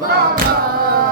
Mama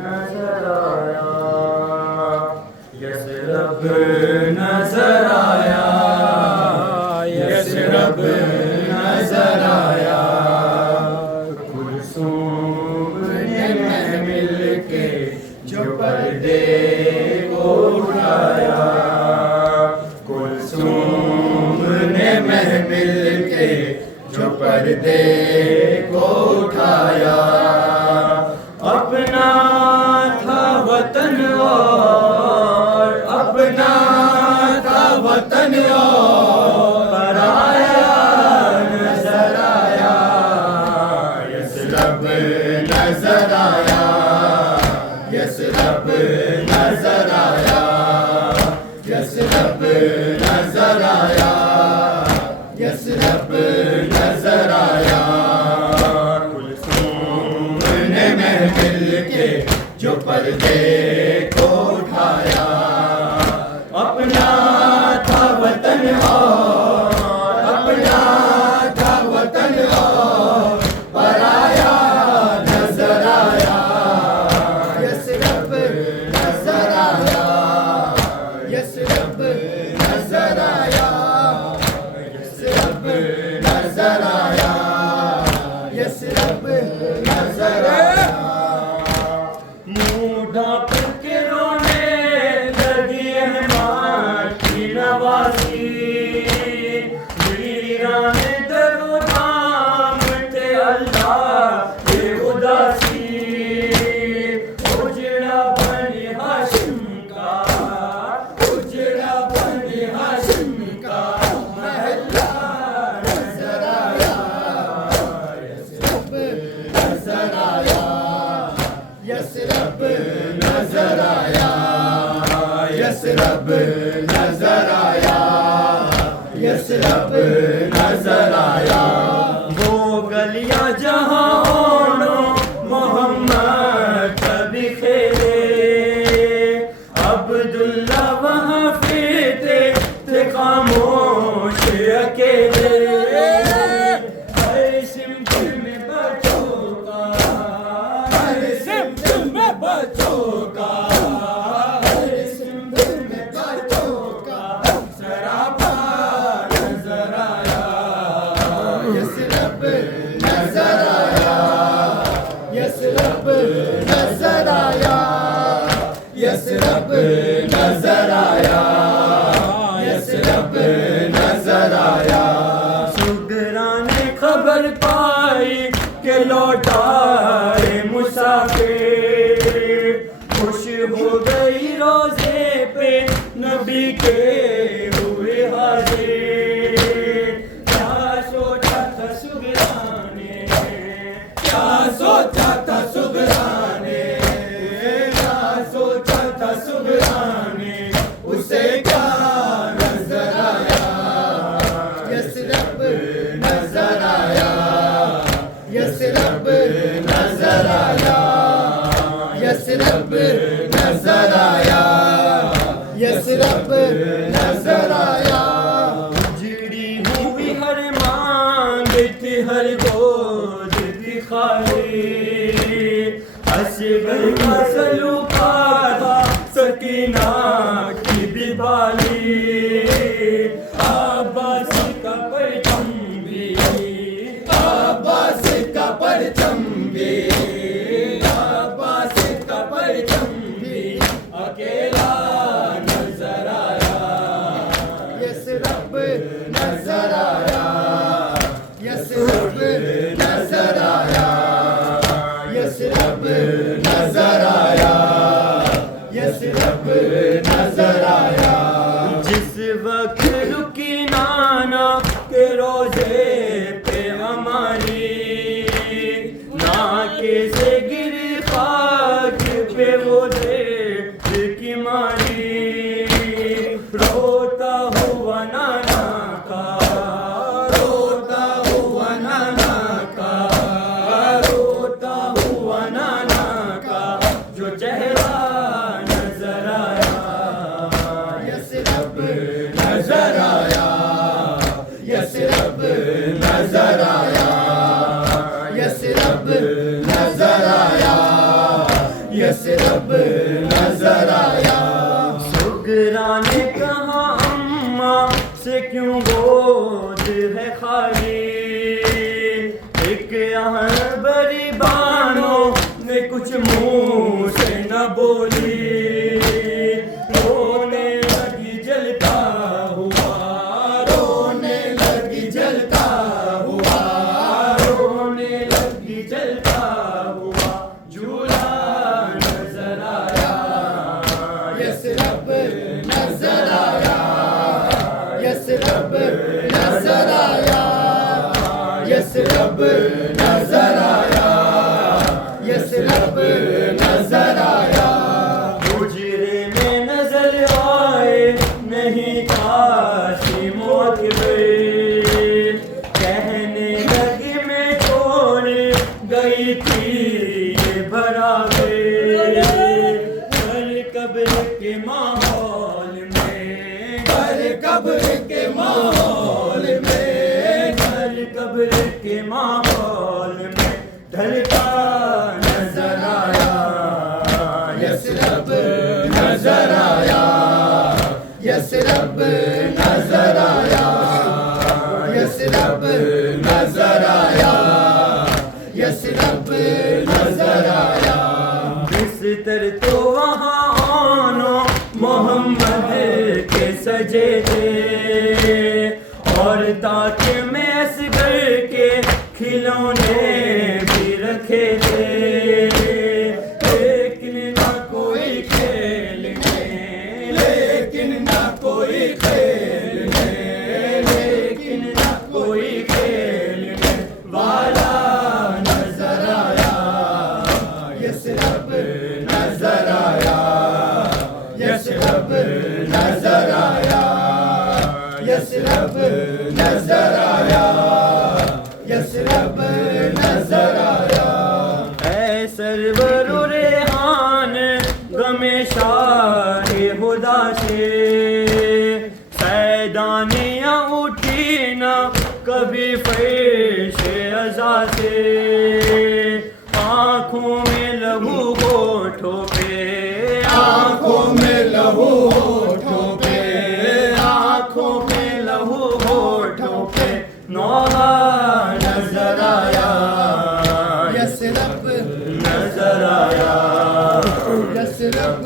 नजर आया, Yathrib नजर आया, यसरब नजर आया। कुलसूम ने महमिल के जो पर्दे को उठाया, कुलसूम ने महमिल के जो पर्दे को उठाया। अपना था वतन और अपना था वतन और पराया नजर आया, यसरब नजर आया, यसरब नजर आया, यसरब नजर आया, यसरब नजर आया। कुलसूम ने महमिल के जो पर्दे को उठाया, अपना था वतन और अपना था वतन और पराया नजर आया, यसरब नजर आया, यसरब नजर आया, यसरब नजर आया, यसरब नजर आया। मुँह ढाँप के रोने लगी है माँ की नवाज़ी, वीराने दरो थामते अल्लाह के उदासी। उजड़ा बनी हाशिम का, उजड़ा बनी हाशिम का महल्ला नजर आया, यसरब नजर आया, यसरब नजर आया, यसरब नजर आया, यसरब नजर आया। वो गलियां जहां होनो मोहम्मद कभी खेले, अब्दुल्ला वहां फिरते थे खामोश अकेले। हर सिमत में बच्चों का, हर सिमत में बच्चों का, हर सिमत में बच्चों का सरापा नजर आया, यसरब नजर आया, यसरब नजर आया, यसरब नजर आया, यसरब नजर आया। सुगरा ने खबर पाई के लौटाए मुसाफिर, खुश हो गई रोजे पे नबी के हुए हाजिर। क्या सोचा था सुगरा ने, क्या सोचा था सुगरा ने, क्या सोचा था सुगरा ने, उसे क्या नजर आया, यसरब नजर आया, यसरब नजर आया, यसरब नजर आया, यसरब नजर आया। उजड़ी हुई हर मांग थी, हर गोद थी खाली, असगर का सलूका था सकीना की भी बाली। अब्बास का परचम भी, अब्बास का परचम भी, अब्बास का परचम भी अकेला नजर आया, यसरब नजर आया, यसरब नजर आया, यसरब नजर आया, यसरब नजर आया। जिस वक्त रुकी नाना के रोजे पे हमारी, नाके से गिरी खाक पे वो देख की मारी। रोता हुआ नाना का, रोता हुआ नाना का, रोता हुआ नाना का जो चेहरा नजर आया, यसरब नजर आया, यसरब नजर आया, यसरब नजर आया, यसरब नजर आया। सुगरा ने कहा अम्मा से क्यों गोद है खाली, एक बड़ी बानो ने कुछ मुंह से न बोली, रोने लगी जलता हुआ, रोने लगी जलता हुआ, रोने लगी जलता हुआ, झूला नजर आया। यसरब नजर आया, यसरब नजर आया, यसरब नजर आया, यसरब नजर आया। हुजरे में नजर आए नहीं काशी मौत गई, कहने लगी मैं छोड़ गई थी ये भरा गई। हर कब्र के माहौल में, हर कब्र के माहौल में, हर कब्र के माहौल में ढलता नजर आया। यसरब नजर आया, यसरब नजर आया, यसरब नजर आया, यसरब नजर आया। बिस्तर तो वहाँ आनो मोहम्मद के सजे थे, और ताकि में असगर के खिलौने भी रखे थे, लेकिन ना कोई खेल में, लेकिन ना कोई खेल में, लेकिन ना कोई खेल में वाला नजर आया। यसरब नजर आया, यसरब नजर आया, यसरब नजर आया, यसरब नजर आया। ऐ सरवर रेहान गमे शाहे खुदा से, सैदानियाँ उठी न कभी फैश अज़ा से, आँखों में लहू होठों पे, आँखों में लहू होठों पे, आँखों में लहू होठों पे नौहा नजर आया। यसरब नजर आया, यसरब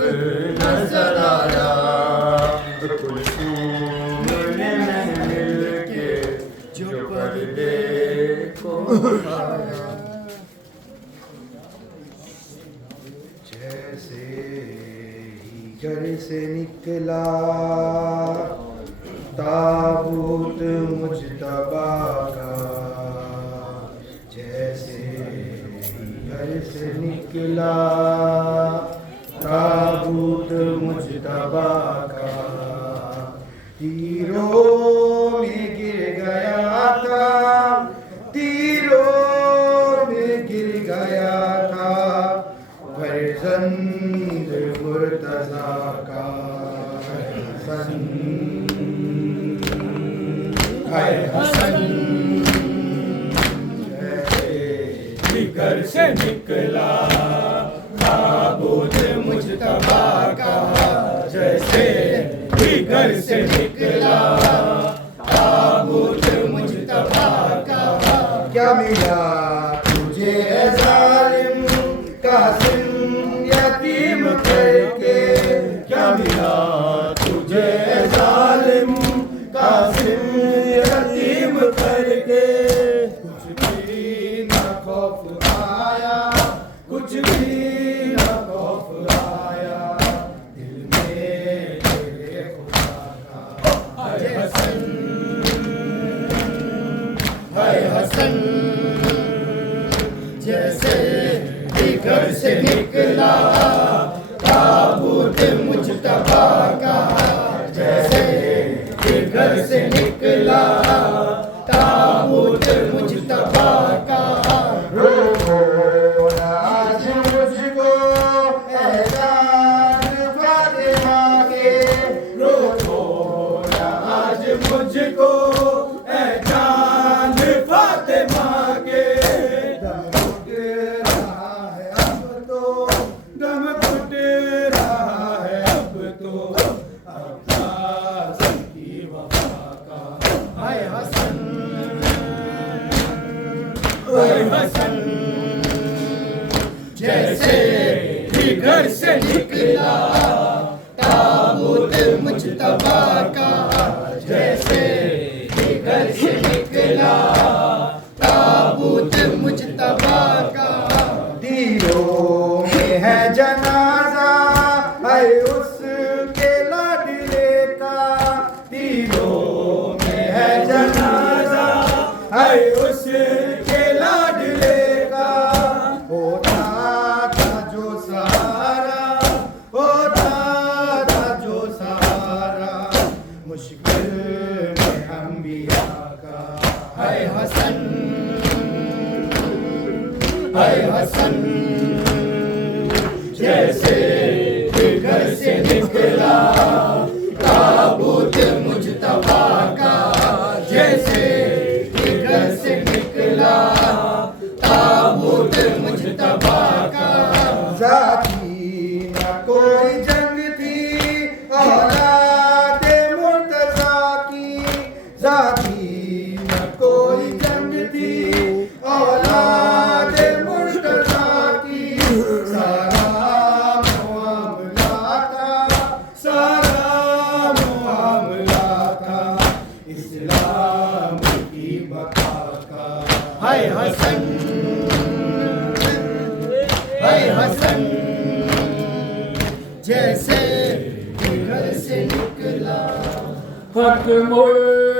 नजर आया। कुलसूम ने मिल के जो पर्दे को उठाया, जैसे ही घर से निकला ताबूत मुजतबा का, जैसे ही घर से निकला ताबूत मुजतबा का, तीरों में गिर गया था, तीरों में गिर गया था फर्जंद मुर्तज़ा का। हसन हाय हसन, घर से निकला ताबूत मुजतबा का, जैसे ही घर से निकला ताबूत मुजतबा का। क्या मिला तुझे ऐ जालिम कासिम यतीम करके, क्या मिला तुझे ऐ जालिम कासिम यतीम करके। कुछ भी न खौफ आया, कुछ भी न खौफ आया दिल में तेरे खुदा का। हाय हसन, हाय हसन, जैसे ही घर से निकला ताबूत से निकला ताबूत मुजतबा का, जैसे जिगर से निकला ताबूत मुजतबा का। दिलों में है जनाजा है उसके लाडले का, दिलों में है जनाजा है उसके लाडले का। होता था जो सहारा, होता था जो सहारा मुश्किल में अंबिया का। है हसन, है हसन, जैसे जिगर से निकला ताबूत मुजतबा का, जैसे जिगर से निकला ताबूत मुजतबा का। जाती न कोई जंग थी औलादे मुर्तज़ा की, जाती न कोई जंग थी औलादे मुर्तज़ा की। सारा मामला था, सारा मामला था इस्लाम की बका का। हाय हसन, हाय हसन, जैसे जिगर से निकला हक मुल्क